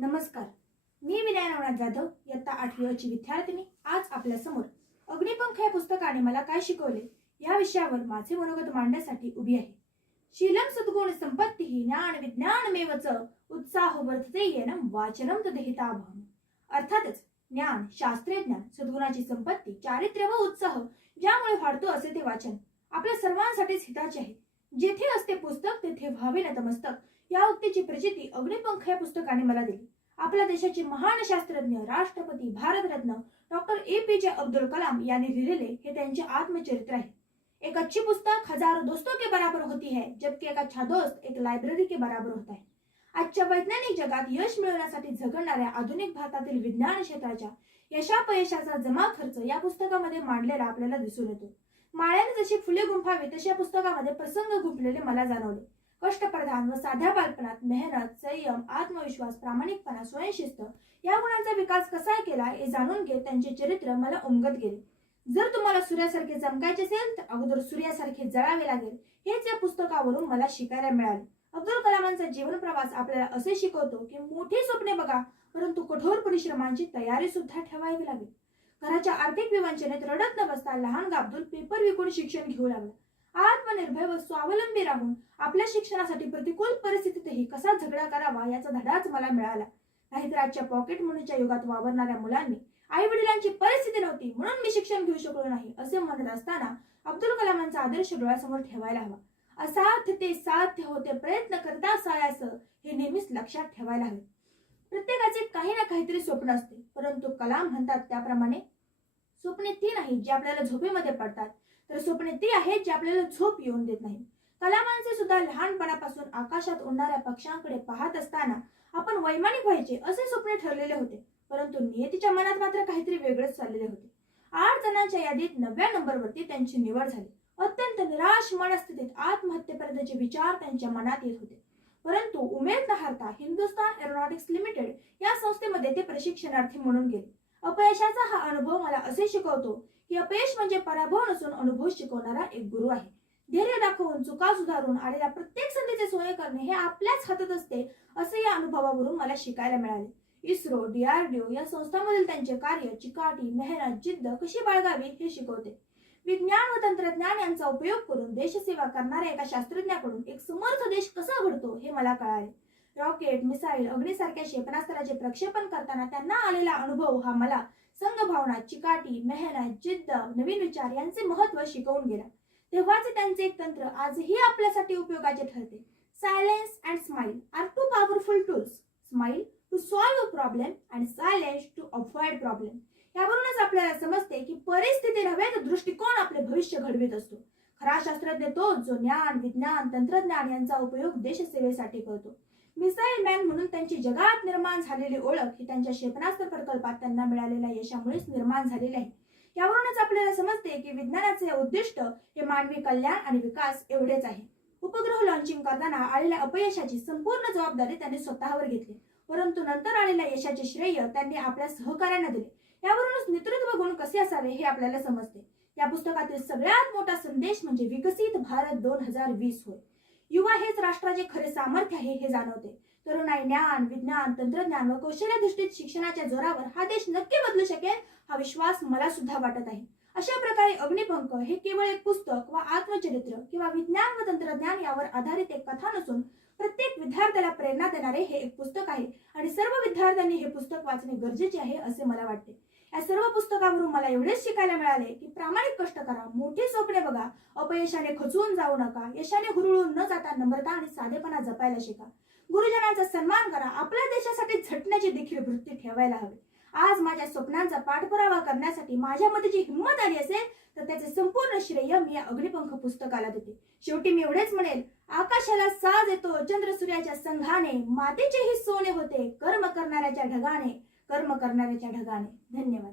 नमस्कार. मी विनयनवनाथ जाधव इयत्ता आठवीची विद्यार्थिनी आज आपल्यासमोर अग्निपंख या पुस्तकाने मला काय शिकवले? या विषयावर माझे मनोगत मांडण्यासाठी उभी आहे. शीलम सद्गुण संपत्ती ज्ञान विज्ञान मेवच उत्साह वर्धते येनम वाचनम तदेहिता भावना अर्थातच ज्ञान शास्त्रीय ज्ञान सद्गुणाची संपत्ती चारित्र्य व उत्साह ज्यामुळे वाढतो असे ते वाचन आपल्या सर्वांसाठीच हिताचे आहे. जेथे असते पुस्तक तेथे व्हावे नतमस्तक. या उक्तीची प्रचिती अग्निपंख या पुस्तकाने मला दिली. आपल्या देशाचे महान शास्त्रज्ञ राष्ट्रपती भारतरत्न डॉक्टर ए पी जे अब्दुल कलाम यांनी लिहिलेले हे त्यांचे आत्मचरित्र आहे. एक अच्छी पुस्तक हजारो दोस्तों के बराबर होती है जबकि एक अच्छा दोस्त एक लायब्ररी के बराबर होता है. आजच्या वैज्ञानिक जगात यश मिळवण्यासाठी झगडणाऱ्या आधुनिक भारतातील विज्ञान क्षेत्राच्या यशापयशाचा जमा खर्च या पुस्तकामध्ये मांडलेला आपल्याला दिसून येतो. माळ्याने जशी फुले गुंफावी तशी या पुस्तकामध्ये प्रसंग गुंफलेले मला जाणवले. कष्टप्रधान व साध्या बालपणात मेहनत संयम आत्मविश्वास प्रामाणिकपणा स्वयंशिस्त या गुणांचा विकास कसा केला हे जाणून घेत त्यांचे चरित्र मला उमगत गेले. जर तुम्हाला सूर्यासारखे चमकायचे असेल तर अगोदर सूर्यासारखे जळावे लागेल हेच या पुस्तकावरून मला शिकायला मिळाले. अब्दुल कलामांचा जीवन प्रवास आपल्याला असे शिकवतो की मोठी स्वप्ने बघा परंतु कठोर परिश्रमांची तयारी सुद्धा ठेवावी लागेल. घराच्या आर्थिक विवंचनेत रडत न बसता लहान गाबदूल पेपर विकून शिक्षण घेऊ लागला. आत्मनिर्भय व स्वावलंबी राहून आपल्या शिक्षणासाठी प्रतिकूल परिस्थितीतही कसा झगडा करावा याचा धडाच मला मिळाला. नाहीतर आजच्या पॉकेट मनीच्या युगात वावरणाऱ्या मुलांनी आई वडिलांची परिस्थिती नव्हती म्हणून मी शिक्षण घेऊ शकलो नाही असे म्हणत असताना अब्दुल कलामांचा आदर्श डोळ्यासमोर ठेवायला हवा. असाध्य ते साध्य होते प्रयत्न करता सायास हे नेहमीच लक्षात ठेवायला हवे. प्रत्येकाचे काही ना काहीतरी स्वप्न असते. परंतु कलाम म्हणतात त्याप्रमाणे स्वप्ने ती नाही जी आपल्याला झोपेमध्ये पडतात. तर स्वप्ने ती आहेत जी आपल्याला झोप येऊन देत नाही. कलामांचे सुद्धा लहानपणापासून आकाशात उडणाऱ्या पक्ष्यांकडे पाहत असताना आपण वैमानिक व्हायचे असे स्वप्न ठरलेले होते. परंतु नियतीच्या मनात मात्र काहीतरी वेगळेच चाललेले होते. आठ जणांच्या यादीत नवव्या नंबरवरती त्यांची निवड झाली. अत्यंत निराश मनस्थितीत आत्महत्येपर्यंतचे विचार त्यांच्या मनात येत होते. परंतु उमेद न हारता हिंदुस्तान एरोनॉटिक्स लिमिटेड या संस्थेमध्ये ते प्रशिक्षणार्थी म्हणून गेले. अपयशाचा हा अनुभव मला असे शिकवतो की अपयश म्हणजे पराभव नसून अनुभव शिकवणारा एक गुरु आहे. धैर्य दाखवून चुका सुधारून आलेल्या प्रत्येक संधीचे सोय करणे हे आपल्याच हातात असते असे या अनुभवावरून मला शिकायला मिळाले. इस्रो डीआरडीओ या संस्थांमधील त्यांचे कार्य चिकाटी मेहनत जिद्द कशी बाळगावी हे शिकवते. विज्ञान व तंत्रज्ञान यांचा उपयोग करून देशसेवा करणाऱ्या एका शास्त्रज्ञाकडून एक समर्थ देश कसा घडतो हे मला कळाले. रॉकेट मिसाईल अग्नीसारख्या क्षेपणास्त्राचे प्रक्षेपण करताना त्यांना आलेला अनुभव हा मला संघभावना चिकाटी मेहनत जिद्द नवीन विचार यांचे महत्त्व शिकवून गेला. तेव्हाचे त्यांचे एक तंत्र आजही आपल्यासाठी उपयोगाचे ठरते. Silence and smile are two powerful tools. Smile to solve problem and silence to avoid problem. यावरूनच आपल्याला समजते की परिस्थिती नव्हे तर दृष्टिकोन आपले भविष्य घडवित असतो. खरा शास्त्रज्ञ तो जो ज्ञान विज्ञान तंत्रज्ञान यांचा उपयोग देशसेवेसाठी करतो. मिसाईल मॅन म्हणून त्यांची जगात निर्माण झालेली ओळख ही त्यांच्या क्षेपणास्त्र प्रकल्पात त्यांना मिळालेल्या यशामुळेच निर्माण झालेली आहे. यावरूनच आपल्याला समजते की विज्ञानाचे उद्दिष्ट हे मानवी कल्याण आणि विकास एवढेच आहे. उपग्रह लॉन्चिंग करताना आलेल्या अपयशाची संपूर्ण जबाबदारी त्यांनी स्वतःवर घेतली. परंतु नंतर आलेल्या यशाचे श्रेय त्यांनी आपल्या सहकार्यांना दिले. यावरूनच नेतृत्व गुण कसे असावे हे आपल्याला समजते. या पुस्तकातील सगळ्यात मोठा संदेश म्हणजे विकसित भारत दोन हजार वीस होय. युवा हेच राष्ट्राचे खरे सामर्थ्य आहे हे जाणवते. तरुणाई ज्ञान विज्ञान तंत्रज्ञान व कौशल्याधिष्ठित शिक्षणाच्या जोरावर हा देश नक्की बदलू शकेल हा विश्वास मला सुद्धा वाटत आहे. अशा प्रकारे अग्निपंख हे केवळ एक पुस्तक व आत्मचरित्र किंवा विज्ञान व तंत्रज्ञान यावर आधारित एक कथा नसून प्रत्येक विद्यार्थ्याला प्रेरणा देणारे हे एक पुस्तक आहे आणि सर्व विद्यार्थ्यांनी हे पुस्तक वाचणे गरजेचे आहे असे मला वाटते. या सर्व पुस्तकावरून मला एवढेच शिकायला मिळाले की प्रामाणिक कष्ट करा मोठी स्वप्ने बघा अपयशाने खचून जाऊ नका यशाने हुरळून न जाता नम्रता आणि साधेपणा जपायला शिका. गुरुजनांचा सन्मान करा आपल्या देशासाठी झटण्याची देखील वृत्ती ठेवायला हवी. आज माझ्या स्वप्नांचा पाठपुरावा करण्यासाठी माझ्यामध्ये जी हिंमत आली असेल तर त्याचे संपूर्ण श्रेय मी या अग्निपंख पुस्तकाला देते. शेवटी मी एवढेच म्हणेल आकाशाला साज येतो चंद्र सूर्याच्या संघाने मातेचेही सोने होते कर्म करणाऱ्याच्या ढगाने कर्म करणाऱ्याच्या ढगाने. धन्यवाद.